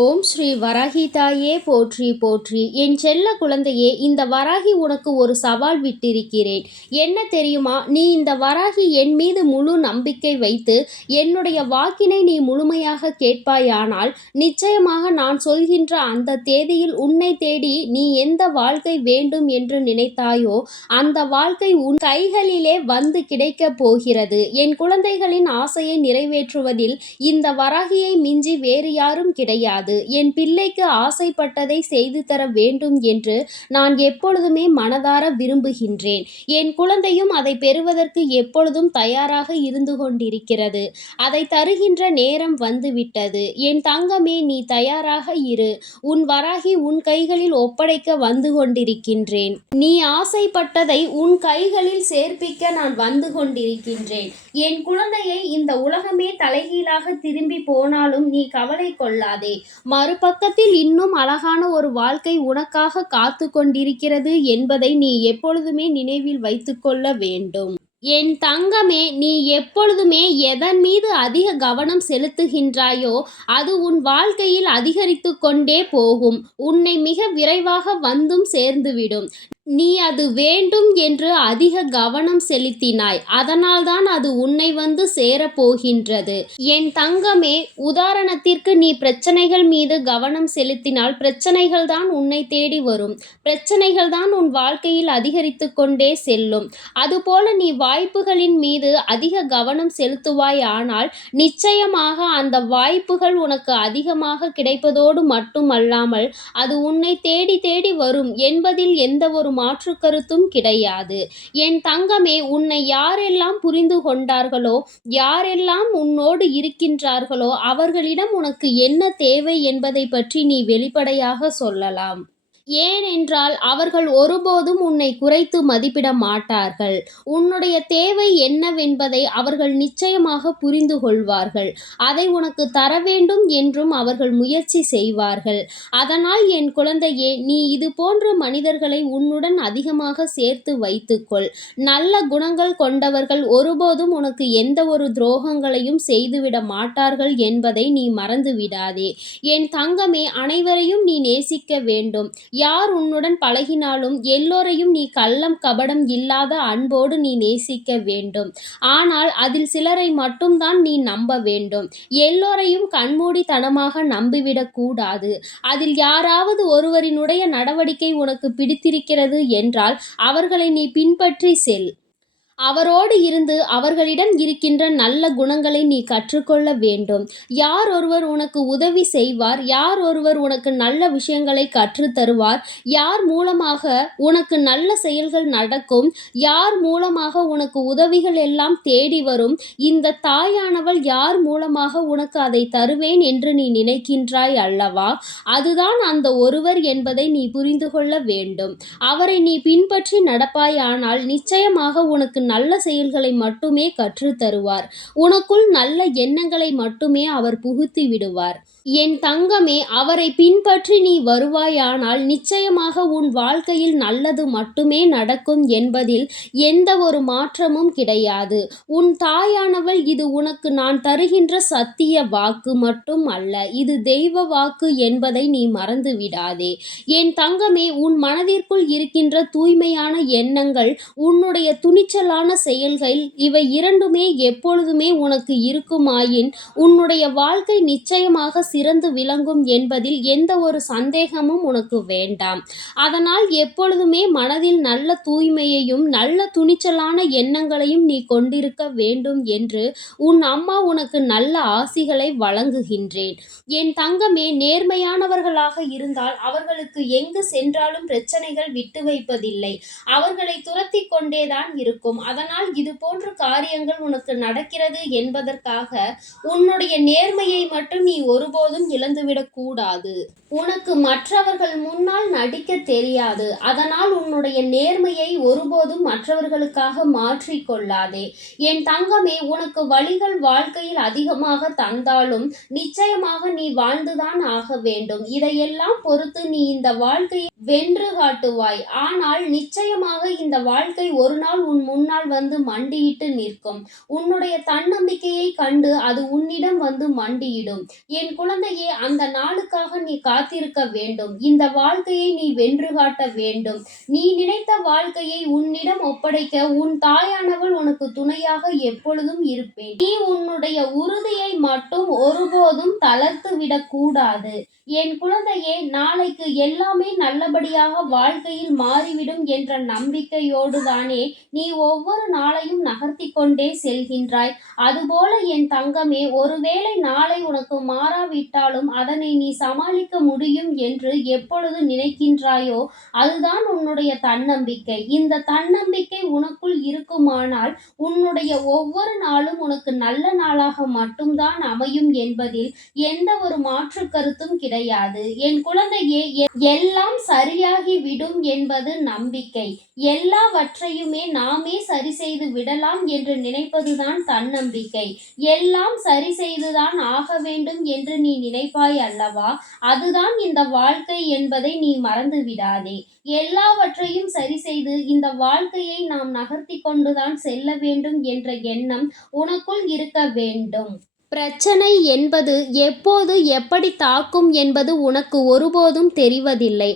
ஓம் ஸ்ரீ வராகி தாயே போற்றி போற்றி என் செல்ல குழந்தையே இந்த வராகி உனக்கு ஒரு சவால் விட்டிருக்கிறேன் என்ன தெரியுமா நீ இந்த வராகி என் மீது முழு நம்பிக்கை வைத்து என்னுடைய வாக்கினை நீ முழுமையாக கேட்பாயானால் நிச்சயமாக நான் சொல்கின்ற அந்த தேதியில் உன்னை தேடி நீ எந்த வாழ்க்கை வேண்டும் என்று நினைத்தாயோ அந்த வாழ்க்கை உன் கைகளிலே வந்து கிடைக்கப் போகிறது என் குழந்தைகளின் ஆசையை நிறைவேற்றுவதில் இந்த வராகியை மிஞ்சி வேறு யாரும் கிடையாது முடியாது என் பிள்ளைக்கு ஆசைப்பட்டதை செய்து தர வேண்டும் என்று நான் எப்பொழுதுமே மனதார விரும்புகின்றேன் என் குழந்தையும் அதை பெறுவதற்கு எப்பொழுதும் தயாராக இருந்து கொண்டிருக்கிறது அதை தருகின்ற நேரம் வந்துவிட்டது என் தங்கமே நீ தயாராக இரு உன் வராகி உன் கைகளில் ஒப்படைக்க வந்து கொண்டிருக்கின்றேன் நீ ஆசைப்பட்டதை உன் கைகளில் சேர்ப்பிக்க நான் வந்து கொண்டிருக்கின்றேன் என் குழந்தையை இந்த உலகமே தலைகீழாக திரும்பி போனாலும் நீ கவலை கொள்ளாதே மறுபக்கத்தில் இன்னும் அழகான ஒரு வாழ்க்கை உனக்காக காத்து கொண்டிருக்கிறது என்பதை நீ எப்பொழுதுமே நினைவில் வைத்துக்கொள்ள வேண்டும் என் தங்கமே நீ எப்பொழுதுமே எதன் மீது அதிக கவனம் செலுத்துகின்றாயோ அது உன் வாழ்க்கையில் அதிகரித்து கொண்டே போகும் உன்னை மிக விரைவாக வந்தும் சேர்ந்துவிடும் நீ அது வேண்டும் என்று அதிக கவனம் செலுத்தினாய் அதனால்தான் அது உன்னை வந்து சேரப்போகின்றது என் தங்கமே உதாரணத்திற்கு நீ பிரச்சனைகள் மீது கவனம் செலுத்தினால் பிரச்சனைகள் தான் உன்னை தேடி வரும் பிரச்சனைகள் தான் உன் வாழ்க்கையில் அதிகரித்து கொண்டே செல்லும் அதுபோல நீ வாய்ப்புகளின் மீது அதிக கவனம் செலுத்துவாய் ஆனால் நிச்சயமாக அந்த வாய்ப்புகள் உனக்கு அதிகமாக கிடைப்பதோடு மட்டுமல்லாமல் அது உன்னை தேடி தேடி வரும் என்பதில் எந்த ஒரு மாற்று கருத்தும் கிடையாது என் தங்கமே உன்னை யாரெல்லாம் புரிந்து கொண்டார்களோ யாரெல்லாம் உன்னோடு இருக்கின்றார்களோ அவர்களிடம் உனக்கு என்ன தேவை என்பதை பற்றி நீ வெளிப்படையாக சொல்லலாம் ஏனென்றால் அவர்கள் ஒருபோதும் உன்னை குறைத்து மதிப்பிட மாட்டார்கள் உன்னுடைய தேவை என்னவென்பதை அவர்கள் நிச்சயமாக புரிந்து கொள்வார்கள் அதை உனக்கு தர வேண்டும் என்றும் அவர்கள் முயற்சி செய்வார்கள் அதனால் என் குழந்தையே நீ இது போன்ற மனிதர்களை உன்னுடன் அதிகமாக சேர்த்து வைத்துக்கொள் நல்ல குணங்கள் கொண்டவர்கள் ஒருபோதும் உனக்கு எந்த ஒரு துரோகங்களையும் செய்துவிட மாட்டார்கள் என்பதை நீ மறந்துவிடாதே என் தங்கமே அனைவரையும் நீ நேசிக்க வேண்டும் யார் உன்னுடன் பழகினாலும் எல்லோரையும் நீ கள்ளம் கபடம் இல்லாத அன்போடு நீ நேசிக்க வேண்டும் ஆனால் அதில் சிலரை மட்டும்தான் நீ நம்ப வேண்டும் எல்லோரையும் கண்மூடித்தனமாக நம்பிவிடக் கூடாது அதில் யாராவது ஒருவரினுடைய நடவடிக்கை உனக்கு பிடித்திருக்கிறது என்றால் அவர்களை நீ பின்பற்றி செல் அவரோடு இருந்து அவர்களிடம் இருக்கின்ற நல்ல குணங்களை நீ கற்றுக்கொள்ள வேண்டும் யார் ஒருவர் உனக்கு உதவி செய்வார் யார் ஒருவர் உனக்கு நல்ல விஷயங்களை கற்று தருவார் யார் மூலமாக உனக்கு நல்ல செயல்கள் நடக்கும் யார் மூலமாக உனக்கு உதவிகள் எல்லாம் தேடி வரும் இந்த தாயானவள் யார் மூலமாக உனக்கு அதை தருவேன் என்று நீ நினைக்கின்றாய் அல்லவா அதுதான் அந்த ஒருவர் என்பதை நீ புரிந்து கொள்ள வேண்டும் அவரை நீ பின்பற்றி நடப்பாயானால் நிச்சயமாக உனக்கு நல்ல செயல்களை மட்டுமே கற்றுத்தருவார் உனக்குள் நல்ல எண்ணங்களை மட்டுமே அவர் புகுத்தி விடுவார் என் தங்கமே அவரை பின்பற்றி நீ வருவாயானால் நிச்சயமாக உன் வாழ்க்கையில் நல்லது மட்டுமே நடக்கும் என்பதில் எந்த ஒரு மாற்றமும் கிடையாது உன் தாயானவள் இது உனக்கு நான் தருகின்ற சத்திய வாக்கு மட்டும் அல்ல இது தெய்வ வாக்கு என்பதை நீ மறந்து விடாதே என் தங்கமே உன் மனதிற்குள் இருக்கின்ற தூய்மையான எண்ணங்கள் உன்னுடைய துணிச்சலான செயல்கள் இவை இரண்டுமே எப்பொழுதுமே உனக்கு இருக்குமாயின் உன்னுடைய வாழ்க்கை நிச்சயமாக சிறந்து விளங்கும் என்பதில் எந்த ஒரு சந்தேகமும் உனக்கு வேண்டாம் அதனால் எப்பொழுதுமே மனதில் நல்ல தூய்மையையும் நல்ல துணிச்சலான எண்ணங்களையும் நீ கொண்டிருக்க வேண்டும் என்று உன் அம்மா உனக்கு நல்ல ஆசிகளை வழங்குகின்றேன் என் தங்கமே நேர்மையானவர்களாக இருந்தால் அவர்களுக்கு எங்கு சென்றாலும் பிரச்சனைகள் விட்டு வைப்பதில்லை அவர்களை துரத்தி கொண்டேதான் இருக்கும் அதனால் இது போன்ற காரியங்கள் உனக்கு நடக்கிறது என்பதற்காக உன்னுடைய நேர்மையை மட்டும் நீ ஒருபோது எப்போதும் இழந்துவிடக் கூடாது உனக்கு மற்றவர்கள் முன்னால் நடிக்க தெரியாது அதனால் உன்னுடைய நேர்மையை ஒருபோதும் மற்றவர்களுக்காக மாற்றிக்கொள்ளாதே என் தங்கமே உனக்கு வழிகள் வாழ்க்கையில் அதிகமாக தந்தாலும் நிச்சயமாக நீ வாழ்ந்துதான் ஆக வேண்டும் இதையெல்லாம் பொறுத்து நீ இந்த வாழ்க்கையை வென்று காட்டுவாய் ஆனால் நிச்சயமாக இந்த வாழ்க்கை ஒரு நாள் உன் முன்னால் வந்து மண்டியிட்டு நிற்கும் உன்னுடைய தன்னம்பிக்கையை கண்டு அது உன்னிடம் வந்து மண்டியிடும் என் குல குழந்தையே அந்த நாளுக்காக நீ காத்திருக்க வேண்டும் இந்த வாழ்க்கையை நீ வென்று காட்ட வேண்டும் நீ நினைத்த வாழ்க்கையை உன்னிடம் ஒப்படைக்க உன் தாயானவள் உனக்கு துணையாக எப்பொழுதும் இருப்பேன் நீ உன்னுடைய உறுதியை மட்டும் ஒருபோதும் தளர்த்து விடக்கூடாது என் குழந்தையே நாளைக்கு எல்லாமே நல்லபடியாக வாழ்க்கையில் மாறிவிடும் என்ற நம்பிக்கையோடு தானே நீ ஒவ்வொரு நாளையும் நகர்த்தி கொண்டே செல்கின்றாய் அதுபோல என் தங்கமே ஒருவேளை நாளை உனக்கு மாறாவிட்டு விட்டாலும் அதனை நீ சமாளிக்க முடியும் என்று எப்பொழுது நினைக்கின்றாயோ அதுதான் உன்னுடைய தன்னம்பிக்கை இந்த தன்னம்பிக்கை உனக்குள் இருக்குமானால் உன்னுடைய ஒவ்வொரு நாளும் உனக்கு நல்ல நாளாக மட்டும்தான் அமையும் என்பதில் எந்த ஒரு மாற்று கருத்தும் கிடையாது என் குழந்தையே எல்லாம் சரியாகி விடும் என்பது நம்பிக்கை எல்லாவற்றையுமே நாமே சரி செய்து விடலாம் என்று நினைப்பதுதான் தன்னம்பிக்கை எல்லாம் சரி செய்துதான் ஆக வேண்டும் என்று நீ நினைப்பாய் அல்லவா அதுதான் இந்த வாழ்க்கை என்பதை நீ மறந்து விடாதே எல்லாவற்றையும் சரி செய்து இந்த வாழ்க்கையை நாம் நகர்த்தி கொண்டுதான் செல்ல வேண்டும் என்ற எண்ணம் உனக்குள் இருக்க வேண்டும் பிரச்சனை என்பது எப்போது எப்படி தாக்கும் என்பது உனக்கு ஒருபோதும் தெரிவதில்லை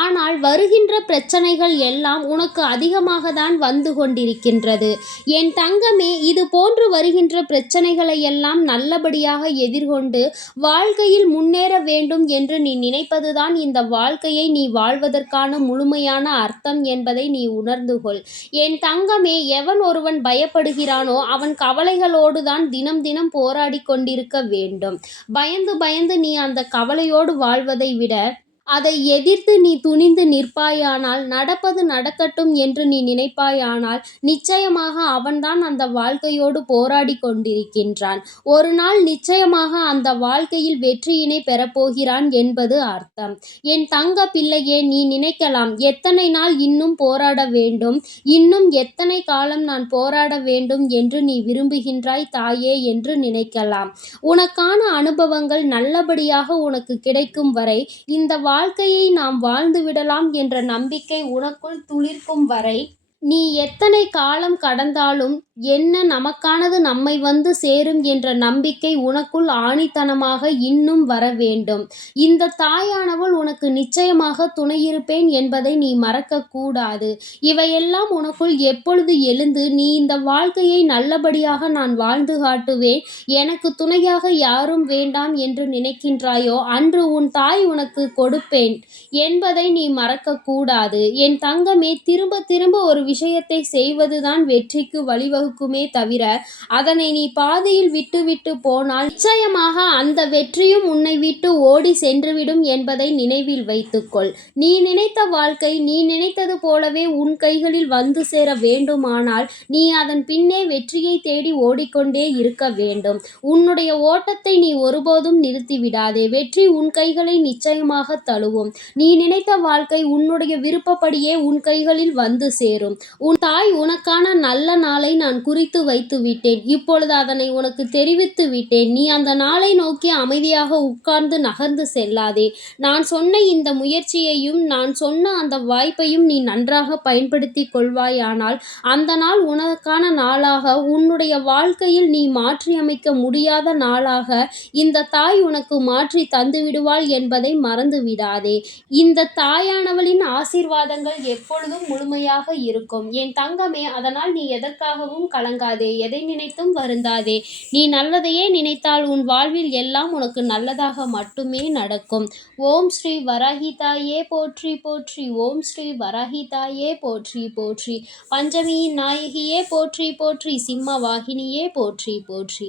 ஆனால் வருகின்ற பிரச்சனைகள் எல்லாம் உனக்கு அதிகமாக தான் வந்து கொண்டிருக்கின்றது என் தங்கமே இது போன்று வருகின்ற பிரச்சனைகளை எல்லாம் நல்லபடியாக எதிர்கொண்டு வாழ்க்கையில் முன்னேற வேண்டும் என்று நீ நினைப்பதுதான் இந்த வாழ்க்கையை நீ வாழ்வதற்கான முழுமையான அர்த்தம் என்பதை நீ உணர்ந்து கொள் என் தங்கமே எவன் ஒருவன் பயப்படுகிறானோ அவன் கவலைகளோடு தான் தினம் தினம் போராடி கொண்டிருக்க வேண்டும் பயந்து பயந்து நீ அந்த கவலையோடு வாழ்வதை விட அதை எதிர்த்து நீ துணிந்து நிற்பாயானால் நடப்பது நடக்கட்டும் என்று நீ நினைப்பாயானால் நிச்சயமாக அவன்தான் அந்த வாழ்க்கையோடு போராடி கொண்டிருக்கின்றான் ஒரு நாள் நிச்சயமாக அந்த வாழ்க்கையில் வெற்றியினை பெறப்போகிறான் என்பது அர்த்தம் என் தங்க பிள்ளையே நீ நினைக்கலாம் எத்தனை நாள் இன்னும் போராட வேண்டும் இன்னும் எத்தனை காலம் நான் போராட வேண்டும் என்று நீ விரும்புகின்றாய் தாயே என்று நினைக்கலாம் உனக்கான அனுபவங்கள் நல்லபடியாக உனக்கு கிடைக்கும் வரை இந்த வா வாழ்க்கையை நாம் வாழ்ந்து விடலாம் என்ற நம்பிக்கை உனக்குள் துளிர்க்கும் வரை நீ எத்தனை காலம் கடந்தாலும் என்ன நமக்கானது நம்மை வந்து சேரும் என்ற நம்பிக்கை உனக்குள் ஆணித்தனமாக இன்னும் வர வேண்டும் இந்த தாயானவள் உனக்கு நிச்சயமாக துணையிருப்பேன் என்பதை நீ மறக்க கூடாது இவையெல்லாம் உனக்குள் எப்பொழுது எழுந்து நீ இந்த வாழ்க்கையை நல்லபடியாக நான் வாழ்ந்து காட்டுவேன் எனக்கு துணையாக யாரும் வேண்டாம் என்று நினைக்கின்றாயோ அன்று உன் தாய் உனக்கு கொடுப்பேன் என்பதை நீ மறக்க கூடாது என் தங்கமே திரும்ப திரும்ப ஒரு விஷயத்தை செய்வதுதான் வெற்றிக்கு வழிவகுக்குமே தவிர அதனை நீ பாதையில் விட்டுவிட்டு போனால் நிச்சயமாக அந்த வெற்றியும் உன்னை விட்டு ஓடி சென்றுவிடும் என்பதை நினைவில் வைத்துக்கொள் நீ நினைத்த வாழ்க்கை நீ நினைத்தது போலவே உன் கைகளில் வந்து சேர வேண்டுமானால் நீ அதன் பின்னே வெற்றியை தேடி ஓடிக்கொண்டே இருக்க வேண்டும் உன்னுடைய ஓட்டத்தை நீ ஒருபோதும் நிறுத்திவிடாதே வெற்றி உன் கைகளை நிச்சயமாக தழுவும் நீ நினைத்த வாழ்க்கை உன்னுடைய விருப்பப்படியே உன் கைகளில் வந்து சேரும் உன் தாய் உனக்கான நல்ல நாளை நான் குறித்து வைத்து விட்டேன் இப்பொழுது அதனை உனக்கு தெரிவித்து விட்டேன் நீ அந்த நாளை நோக்கி அமைதியாக உட்கார்ந்து நகர்ந்து செல்லாதே நான் சொன்ன இந்த முயற்சியையும் நான் சொன்ன அந்த வாய்ப்பையும் நீ நன்றாக பயன்படுத்தி கொள்வாயானால் அந்த நாள் உனக்கான நாளாக உன்னுடைய வாழ்க்கையில் நீ மாற்றியமைக்க முடியாத நாளாக இந்த தாய் உனக்கு மாற்றி தந்து விடுவாள் என்பதை மறந்து விடாதே இந்த தாயானவளின் ஆசீர்வாதங்கள் எப்பொழுதும் முழுமையாக இருக்கும் இருக்கும் என் தங்கமே அதனால் நீ எதற்காகவும் கலங்காதே எதை நினைத்தும் வருந்தாதே நீ நல்லதையே நினைத்தால் உன் வாழ்வில் எல்லாம் உனக்கு நல்லதாக மட்டுமே நடக்கும் ஓம் ஸ்ரீ வராகிதாயே போற்றி போற்றி ஓம் ஸ்ரீ வராகிதாயே போற்றி போற்றி பஞ்சமியின் நாயகியே போற்றி போற்றி சிம்ம வாகினியே போற்றி போற்றி